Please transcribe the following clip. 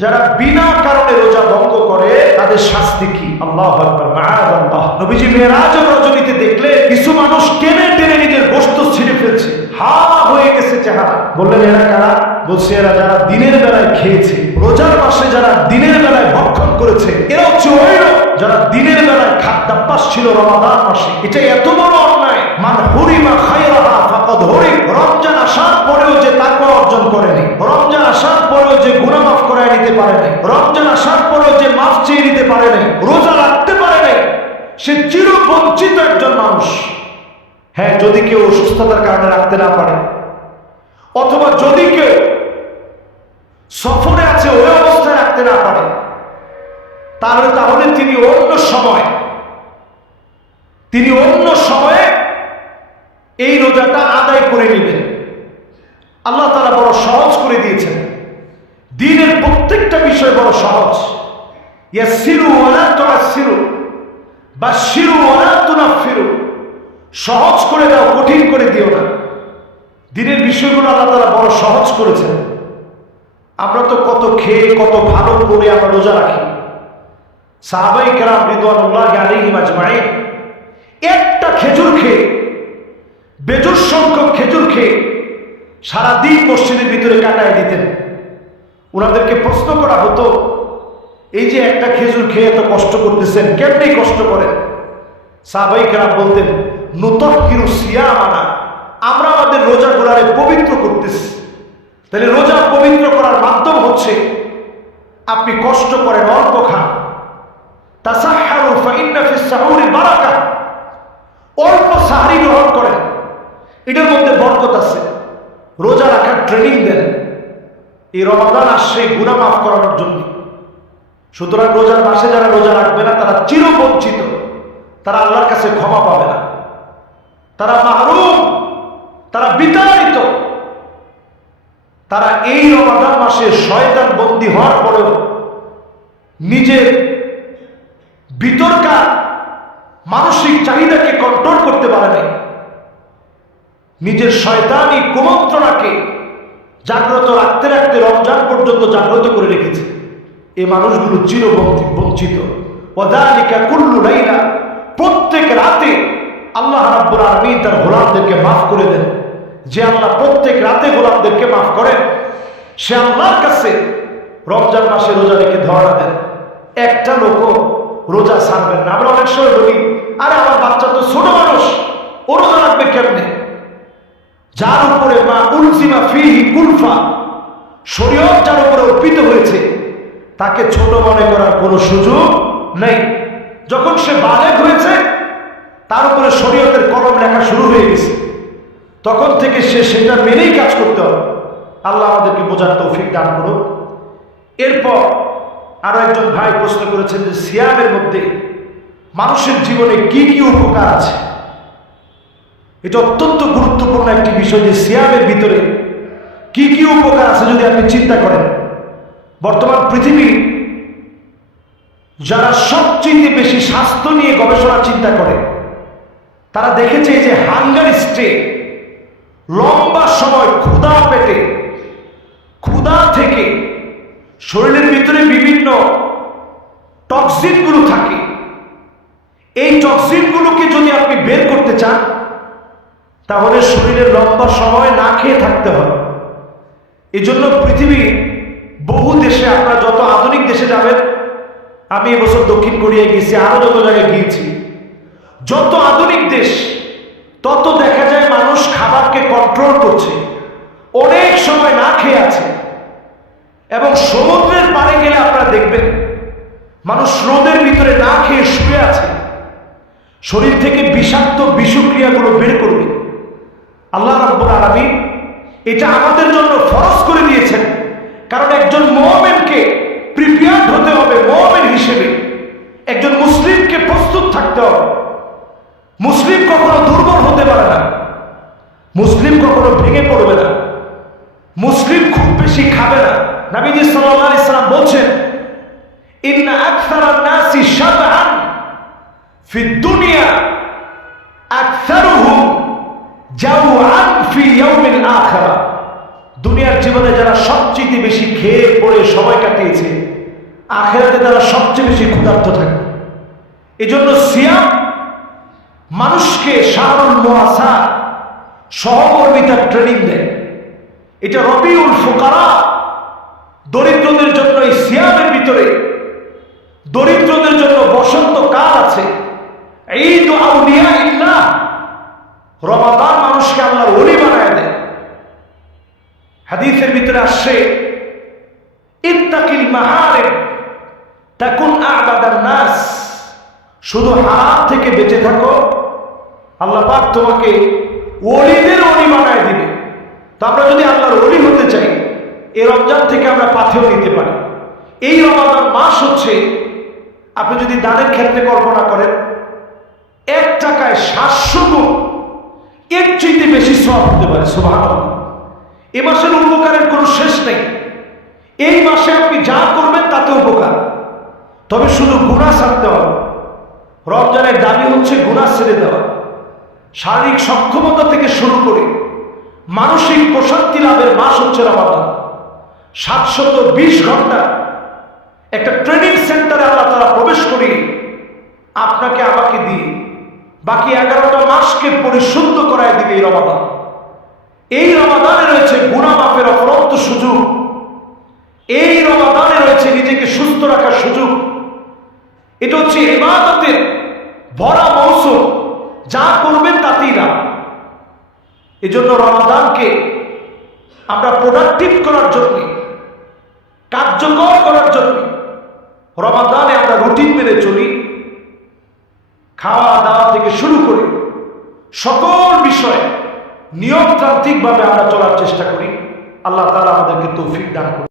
যারা বিনা কারণে রোজা ভঙ্গ করে তাদের শাস্তি কি? আল্লাহু আকবার, মাআযাল্লাহ। নবীজি মেরাজের রজনীতে দেখলে কিছু মানুষ টেনে টেনে নিজের গোশত ছিঁড়ে ফেলছে, হা হয়ে গেছে চেহারা। বললেন এরা কারা? বলছে এরা যারা দিনের বেলায় খেয়েছে, রোজার মাসে যারা দিনের বেলায় ভক্ষণ করেছে, এরা হচ্ছে ওই লোক যারা দিনের বেলায় খাদ্যাভ্যাস ছিল রমাদান মাসে। এটা এত বড় অন্যায়। মান হুরিমা খায়রাহা ফাকাদ হুরিম। রমজান আসার পরেও যে তাকওয়া অর্জন করেনি, রমজান আসার পরেও যে গুনাহ মাফ করায় নিতে পারে নাই, রমজান আসার পরেও যে মাফ চেয়ে নিতে পারে নাই, রোজা রাখতে পারে নাই, সে চিরবঞ্চিত একজন মানুষ। হ্যাঁ, যদি কেউ অসুস্থতার কারণে রাখতে না পারে, অথবা যদি কেউ সফরে আছে ওই অবস্থায় রাখতে না পারে, তাহলে তিনি অন্য সময়ে এই রোজাটা আদায় করে নেবেন। আল্লাহ তাআলা বড় সহজ করে দিয়েছেন। দ্বীনের প্রত্যেকটা বিষয় বড় সহজ। ইয়াসসিরু ওয়ালা তুআসসিরু, বাশশিরু ওয়ালা তুনাফফিরু। সহজ করে দাও, কঠিন করে দিও না। দ্বীনের বিষয়গুলো আল্লাহ তাআলা বড় সহজ করেছেন। আমরা তো কত খেয়ে কত ভালো করে আমরা রোজা রাখি। সাহাবায়ে কেরাম রিদওয়ানুল্লাহি আলাইহিম আজমাইন একটা খেজুর খেয়ে, বেজোর সংখ্যক খেজুর খেয়ে সারাদিন মসজিদের ভিতরে কাটায় দিতেন। ওনাদেরকে প্রশ্ন করা হতো, এই যে একটা খেজুর খেয়ে এত কষ্ট করতেছেন, কেমনি কষ্ট করেন? সাহাবায়ে কেরাম বলতেন, নুতাহহিরু সিয়ামানা, আমরা আমাদের রোজাগুলোরে পবিত্র করতেছি। তাহলে রোজা পবিত্র করার মাধ্যম হচ্ছে আপনি কষ্ট করেন, অল্প খান। তাসাহহারু ফাইন্না ফিস সাহুরি বারাকা, অল্প সাহরি গ্রহণ করেন, এটার মধ্যে বরকত আছে। রোজা রাখার ট্রেনিং দেন। এই রমাদান আসছে গুনাহ মাফ করানোর জন্য। সুতরাং রোজার মাসে যারা রোজা রাখবে না তারা চিরবঞ্চিত, তারা আল্লাহর কাছে ক্ষমা পাবে না, তারা মাহরুম, তারা বিতাড়িত। তারা এই রমাদান মাসে শয়তান বন্দী হওয়ার পরেও নিজের ভিতরকার মানসিক চাহিদাকে কন্ট্রোল করতে পারে নাই, নিজের শয়তানি কুমন্ত্রণাকে জাগ্রত রাখতে রাখতে রমজান পর্যন্ত জাগ্রত করে রেখেছে। এই মানুষগুলো চিরবঞ্চিত। ওয়াযালিকা কুল্লু লাইলা, প্রত্যেক রাতে আল্লাহ রাব্বুল আলামিন তার গোলামদেরকে মাফ করে দেন। যে আল্লাহ প্রত্যেক রাতে গোলামদেরকে মাফ করেন, সে আল্লাহর কাছে রমজান মাসে রোজা রেখে ধরা দেন। একটা লোকও রোজা ছাড়বেন না। আমরা অনেক সময় বলি, আরে আমার বাচ্চা তো ছোট মানুষ, ও রোজা রাখবে কেমনে? যার উপরে মা উলজিমা ফিহি কুলফা, শরীয়ত যার উপরে অর্পিত হয়েছে, তাকে ছোট মনে করার কোনো সুযোগ নেই। যখন সে বালেগ হয়েছে, তার উপরে শরীয়তের কলম লেখা শুরু হয়ে গেছে, তখন থেকে সে সেটা মেনেই কাজ করতে হবে। আল্লাহ আমাদেরকে বোঝার তৌফিক দান করুন। এরপর আরো একজন ভাই প্রশ্ন করেছেন যে সিয়ামের মধ্যে মানুষের জীবনে কি কি উপকার আছে। এটা অত্যন্ত গুরুত্বপূর্ণ একটি বিষয় যে সিয়ামের ভিতরে কি কি উপকার আছে। যদি আপনি চিন্তা করেন, বর্তমান পৃথিবী যারা সবচেয়ে বেশি স্বাস্থ্য নিয়ে গবেষণা চিন্তা করে, তারা দেখেছে যে হাঙ্গার স্টে, লম্বা সময় ক্ষুধা পেটে, ক্ষুধা থেকে শরীরের ভিতরে বিভিন্ন টক্সিনগুলো থাকে। এই টক্সিনগুলোকে যদি আপনি বের করতে চান, তাহলে শরীরের লম্বা সময় না খেয়ে থাকতে হবে। এই জন্য পৃথিবীর বহু দেশে, আপনারা যত আধুনিক দেশে যাবেন, আমি এবছর দক্ষিণ কোরিয়ায় গেছি, আরো যত জায়গায় গিয়েছি, যত আধুনিক দেশ তত দেখা যায় মানুষ খাবারকে কন্ট্রোল করছে, অনেক সময় না খেয়ে আছে। এবং সমুদ্রের পাড়ে গেলে আপনারা দেখবেন মানুষ রোদের ভিতরে না খেয়ে শুয়ে আছে, শরীর থেকে বিষাক্ত বিষক্রিয়াগুলো বের করবে। আল্লাহ রাব্বুল আলামিন এটা আমাদের জন্য ফরজ করে দিয়েছেন, কারণ একজন মুমিনকে প্রিপেয়ার্ড হতে হবে। মুমিন হিসেবে একজন মুসলিমকে প্রস্তুত থাকতে হবে। মুসলিম কখনো দুর্বল হতে পারে না, মুসলিম কখনো ভেঙে পড়বে না, মুসলিম খুব বেশি খাবে না। নবীজি সাল্লাল্লাহু আলাইহি সাল্লাম বলছেন, ইন্না আকসারান নাসি শাবআন ফিদ দুনিয়া আকসারুহুম জাওআন ফি ইয়াউমিল আখিরা। দুনিয়ার জীবনে যারা সবচেয়ে বেশি খেয়ে পড়ে সময় কাটিয়েছে, আখিরাতে তারা সবচেয়ে বেশি ক্ষুধার্ত থাকবে। এজন্য সিয়াম মানুষকে শাহরুল মুআসা, সহকর্মিতার ট্রেনিং দেয়। এটা রবিউল ফুকারা, দরিদ্রদের জন্য এই সিয়ামের ভিতরে দরিদ্রদের জন্য বসন্তকাল আছে। ঈদ আউলিয়া ইল্লাহ, রমাদান মানুষকে আল্লাহর ওলি বানায় দেয়। হাদিসের ভিতরে আসছে, ইত্তাকিল মাহারিম তাকুন আ'বাদান নাস, শুধু হারাম থেকে বেঁচে থাকো, আল্লাহ পাক তোমাকে ওলিদের ওলি বানায় দিবে। তো আমরা যদি আল্লাহর ওলি হতে চাই, এই রমজান থেকে আমরা পাথেয় নিতে পারি। এই রমাদান মাস হচ্ছে, আপনি যদি দানের ক্ষেত্রে কল্পনা করেন, 1 টাকায় 700 গুণ, এর চেয়ে বেশি সওয়াব হতে পারে। সুবহানাল্লাহ। এই মাসের উপকারের কোনো শেষ নেই। এই মাসে আপনি যা করবেন তাতে উপকার, তবে শুধু গুনাহ ছাড়তে হবে। রমজানের দাবি হচ্ছে গুনাহ ছেড়ে দেওয়া। শারীরিক সক্ষমতা থেকে শুরু করে মানসিক প্রশান্তি লাভের মাস হচ্ছে রমাদান। 720 ঘন্টা একটা ট্রেনিং সেন্টারে আল্লাহ তাআলা প্রবেশ করি আপনাকে আমাকে দিয়ে বাকি 11টা মাসকে পরিশুদ্ধ করায় দিবে এই রমাদান। এই রমাদানে রয়েছে গুনাহ মাফের অফুরন্ত সুযোগ। এই রমাদানে রয়েছে নিজেকে সুস্থ রাখার সুযোগ। এটা হচ্ছে ইবাদতের ভরা মৌসুম, যা করবেন তাতেই লাভ। এজন্য রমাদানকে আমরা প্রোডাক্টিভ করার জন্য, কার্যকর করার জন্য রমাদানে আমরা রুটিন মেনে চলি। খাওয়া দাওয়া থেকে শুরু করে সকল বিষয়ে নিয়মতান্ত্রিকভাবে আমরা চলার চেষ্টা করি। আল্লাহ তাআলা আমাদেরকে তৌফিক দান করুন।